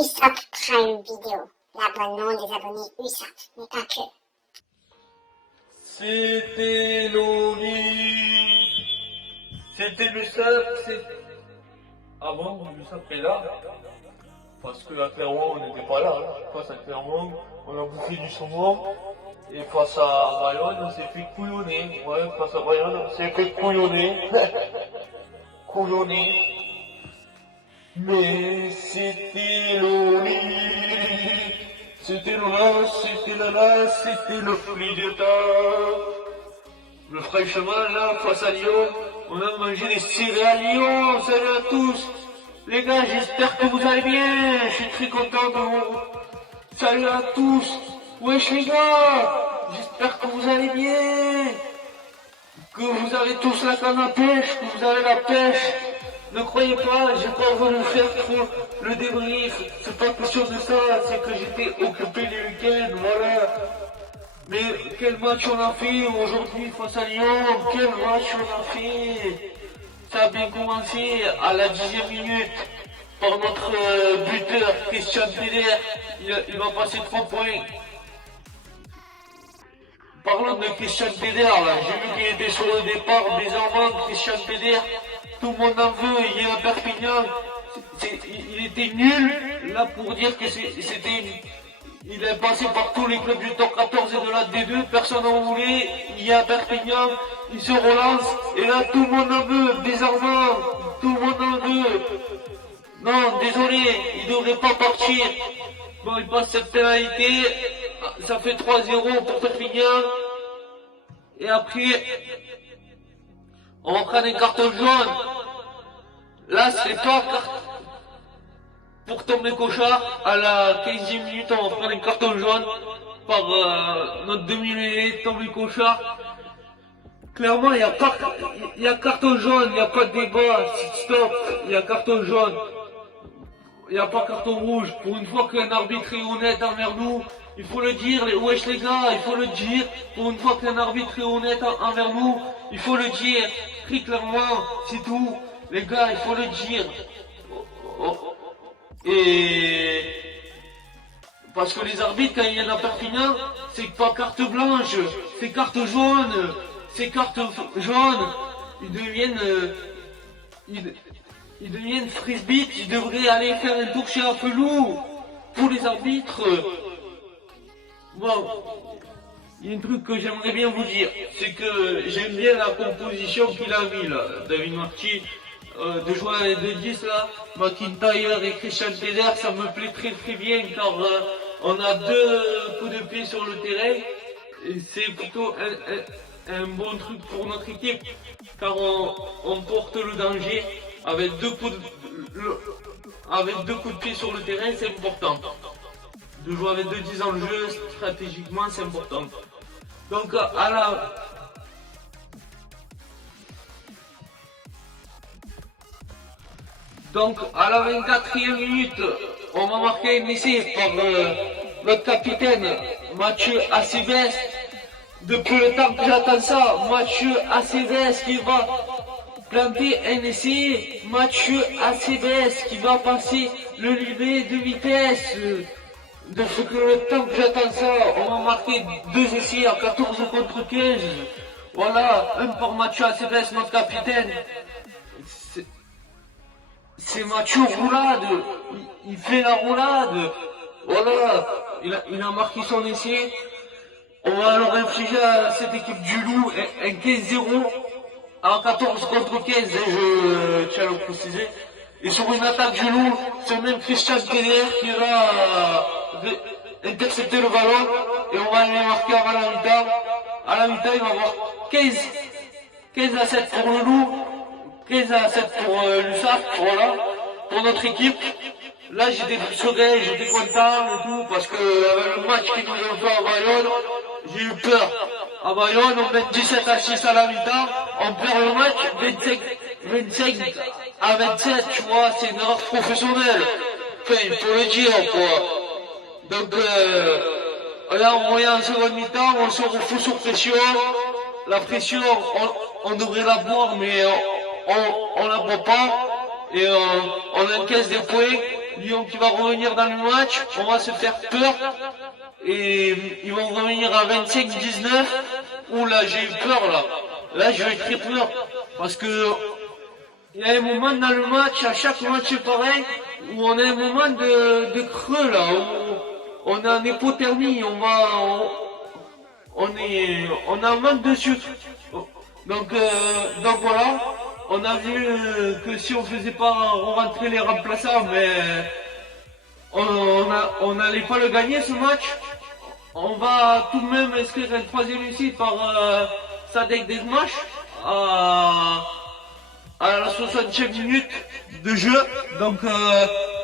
USAP Prime Video, l'abonnement des abonnés USAP, mais pas que. C'était Loli. C'était l'USAP, avant l'USAP est là. Parce que à Clermont on n'était pas là. Face à Clermont, on a bouffé du saumon. Et face à Bayonne, on s'est fait couillonner. Ouais, face à Bayonne, on s'est fait couillonner. Couillonner. Mais c'était Loli. C'était Lola, c'était Lala, c'était le Fligeta. Le fraîchement là, face à Lyon, on a mangé des céréales Lyon. Salut à tous. Les gars, j'espère que vous allez bien. Je suis très content de vous. Salut à tous. Wesh les gars, j'espère que vous allez bien. Que vous avez tous la canne à pêche, que vous avez la pêche. Ne croyez pas, j'ai pas voulu faire trop le débrief. C'est pas question de ça, c'est que j'étais occupé les week-ends, voilà. Mais quel match on a fait aujourd'hui face à Lyon. Quel match on a fait. Ça a bien commencé à la 10e minute par notre buteur Christian Péder. Il va passer 3 points. Parlons de Christian Péder, là, j'ai vu qu'il était sur le départ, bizarrement, Christian Péder, tout le monde en veut, il est à Perpignan, il était nul, là, pour dire que il est passé par tous les clubs du top 14 et de la D2, personne n'en voulait, il est à Perpignan, il se relance, et là, tout le monde en veut, bizarrement, tout le monde en veut. Non, désolé, il devrait pas partir. Bon, il passe cette pénalité, ça fait 3-0 pour Perpignan. Et après, on va prendre un carton jaune. Là, c'est pas pour tomber cochard. À la 15e minute, on va prendre un carton jaune par notre demi-mêlée tombé cochard. Clairement, il y a carton jaune, il n'y a pas de débat. Stop, il y a carton jaune. Il n'y a pas carton rouge. Pour une fois qu'un arbitre est honnête envers nous, il faut le dire, wesh les gars, il faut le dire. Pour une fois qu'un arbitre est honnête envers nous, il faut le dire. Très clairement, c'est tout. Les gars, il faut le dire. Et parce que les arbitres, quand il y en a Perpignan, c'est pas carte blanche, c'est carte jaune. Ces cartes jaunes, ils deviennent frisbees, ils devraient aller faire un tour chez Apelou. Pour les arbitres, bon, il y a un truc que j'aimerais bien vous dire, c'est que j'aime bien la composition qu'il a mis là, David Marty, de jouer avec les 10 là, McIntyre et Christian Péder, ça me plaît très très bien car on a 2 coups de pied sur le terrain, et c'est plutôt un bon truc pour notre équipe, car on porte le danger avec 2 coups de pied sur le terrain, c'est important. De jouer avec 2-10 dans le jeu, stratégiquement, c'est important. Donc à la 24e minute, on va marquer un essai par notre capitaine Mathieu Acebes. Depuis le temps que j'attends ça, Mathieu Acebes qui va planter un essai, Mathieu Acebes qui va passer le limit de vitesse. Depuis le temps que j'attends ça, on va marquer 2 essais à 14 contre 15. Voilà, un pour Mathieu Acebes, notre capitaine. C'est Mathieu roulade, il fait la roulade. Voilà, il a marqué son essai. On va alors infliger à cette équipe du Loup un 15-0 à 14 contre 15, je tiens à le préciser. Et sur une attaque du Loup, c'est même Christian Péder qui va intercepter le ballon et on va aller marquer avant la mi-temps. À la mi-temps, il va y avoir 15-7 pour le Loup, 15-7 pour l'USAP, voilà, pour notre équipe. Là, j'étais serein, j'étais content et tout, parce que avec le match qu'ils nous ont fait à Bayonne, j'ai eu peur. À Bayonne, on met 17-6 à la mi-temps, on perd le match 25 à 27, tu vois, c'est une erreur professionnelle. Enfin, il faut le dire, quoi. Donc, là, on revient en seconde mi-temps, on se refout sous pression. La pression, on devrait la boire, mais on la boit pas. Et on encaisse des points. Lyon qui va revenir dans le match, on va se faire peur, et ils vont revenir à 25-19. Ouh là, j'ai eu peur là. Là, j'ai eu très peur, parce que il y a un moment dans le match, à chaque match pareil, où on a un moment de creux là, où on a une hypothermie, on a un manque de sucre. Donc voilà, on a vu que si on faisait pas rentrer les remplaçants, mais on n'allait pas le gagner ce match. On va tout de même inscrire un troisième essai par Sadek Desmash à la 60e minute de jeu. Donc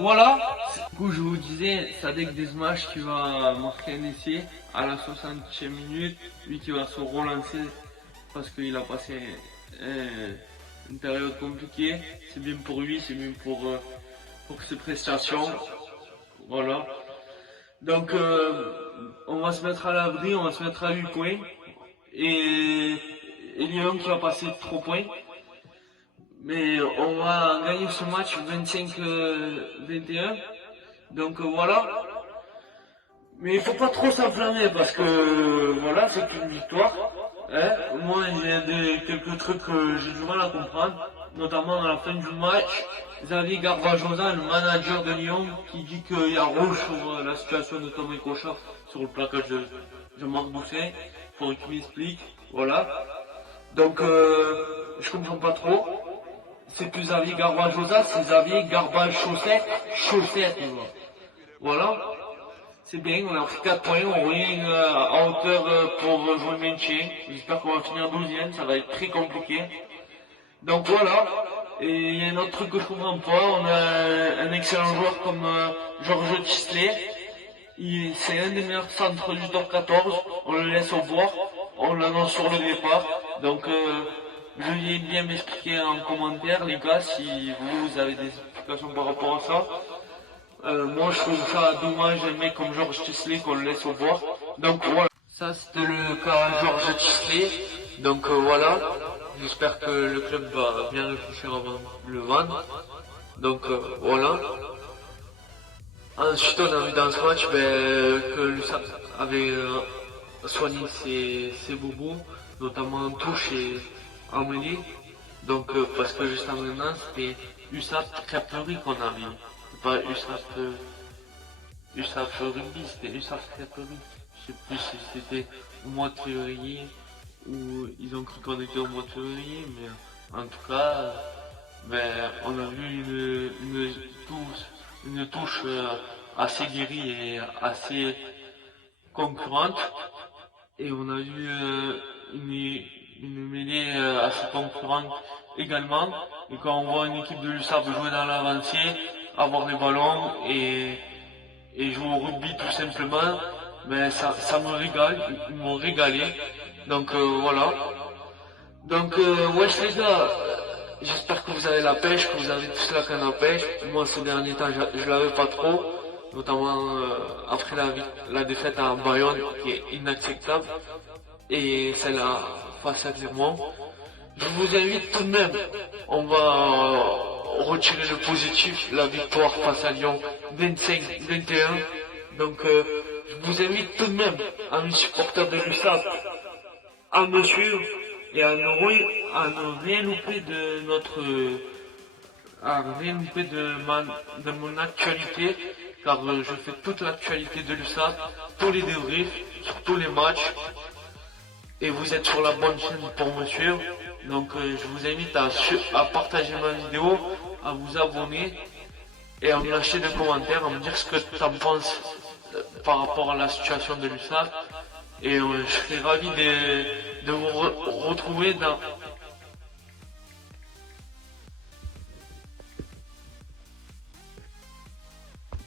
voilà. Du coup, je vous disais, Sadek Desmash qui va marquer un essai à la 60e minute, lui qui va se relancer parce qu'il a passé une période compliquée. C'est bien pour lui, c'est bien pour ses prestations. Voilà. Donc on va se mettre à l'abri, on va se mettre à 8 points. Et Lyon qui va passer 3 points. Mais on va gagner ce match 25-21. Donc voilà. Mais il faut pas trop s'enflammer parce que voilà, c'est une victoire. Hein. Moi, il y a quelques trucs que j'ai du mal à comprendre, notamment à la fin du match. Xavier Garbajosa, le manager de Lyon, qui dit qu'il y a rouge sur la situation de Thomas Cochard sur le plaquage de Jean-Marc Doucet. Faut qu'il m'explique. Voilà. Donc je comprends pas trop. C'est plus Xavier Garbajosa, c'est Xavier Garbage Chaussette. Voilà. C'est bien, on a pris 4 points, on revient à hauteur pour jouer le maintien. J'espère qu'on va finir 12e, ça va être très compliqué. Donc voilà. Et il y a un autre truc que je comprends pas, on a un excellent joueur comme Georges Tisley. C'est un des meilleurs centres du top 14, on le laisse au bord, on l'annonce sur le départ. Donc je vais bien m'expliquer en commentaire les gars si vous avez des explications par rapport à ça. Moi je trouve ça dommage un mec comme Georges Tisley qu'on le laisse au bord. Donc voilà. Ça c'était le cas Georges Tisley. Donc voilà. J'espère que le club va bien réfléchir avant de le vendre. Donc voilà. Ensuite on a vu dans ce match que l'USAP avait soigné ses bobos, notamment en touche et en mêlée. Donc parce que juste avant maintenant c'était USAP Crêperie qu'on avait. C'est pas USAP Rugby, c'était USAP Crêperie. Je sais plus si c'était au mois de février ou ils ont cru qu'on était au mois de février, mais en tout cas on a vu une touche assez guérie et assez concurrente, et on a vu une mêlée assez concurrente également. Et quand on voit une équipe de l'USAP jouer dans l'avancée, avoir des ballons et jouer au rugby tout simplement, ça me régale, ils m'ont régalé. Donc voilà. Donc wesh les gars, j'espère que vous avez la pêche, que vous avez tous la canne à pêche. Moi ces derniers temps je l'avais pas trop, notamment après la défaite à Bayonne qui est inacceptable, et celle-là face à Clermont. Je vous invite tout de même, on va retirer le positif, la victoire face à Lyon 25-21. Donc je vous invite tout de même, amis supporters de l'USAP, à me suivre et à ne rien louper de mon actualité, car je fais toute l'actualité de l'USAP, tous les débriefs, sur tous les matchs, et vous êtes sur la bonne chaîne pour me suivre. Donc je vous invite à partager ma vidéo, à vous abonner et à me lâcher des commentaires, à me dire ce que tu en penses par rapport à la situation de l'USAP. Et je serais ravi de vous retrouver dans...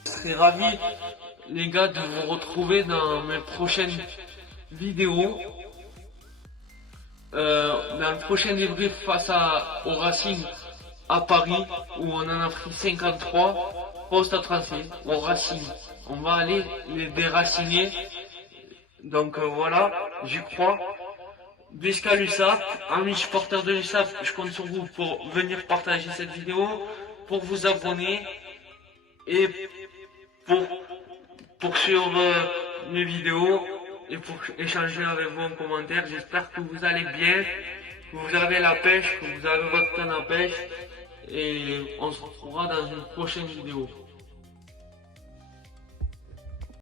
Je serais ravi, les gars, de vous retrouver dans mes prochaines vidéos. Dans le prochain débrief face au Racing à Paris, où on en a pris 53, pas au Stade Français, au Racing. On va aller les déraciner. Donc voilà, j'y crois. Bisca l'USAP, amis supporters de l'USAP, je compte sur vous pour venir partager cette vidéo, pour vous abonner et pour poursuivre mes vidéos et pour échanger avec vous en commentaire. J'espère que vous allez bien, que vous avez la pêche, que vous avez votre canne à pêche et on se retrouvera dans une prochaine vidéo.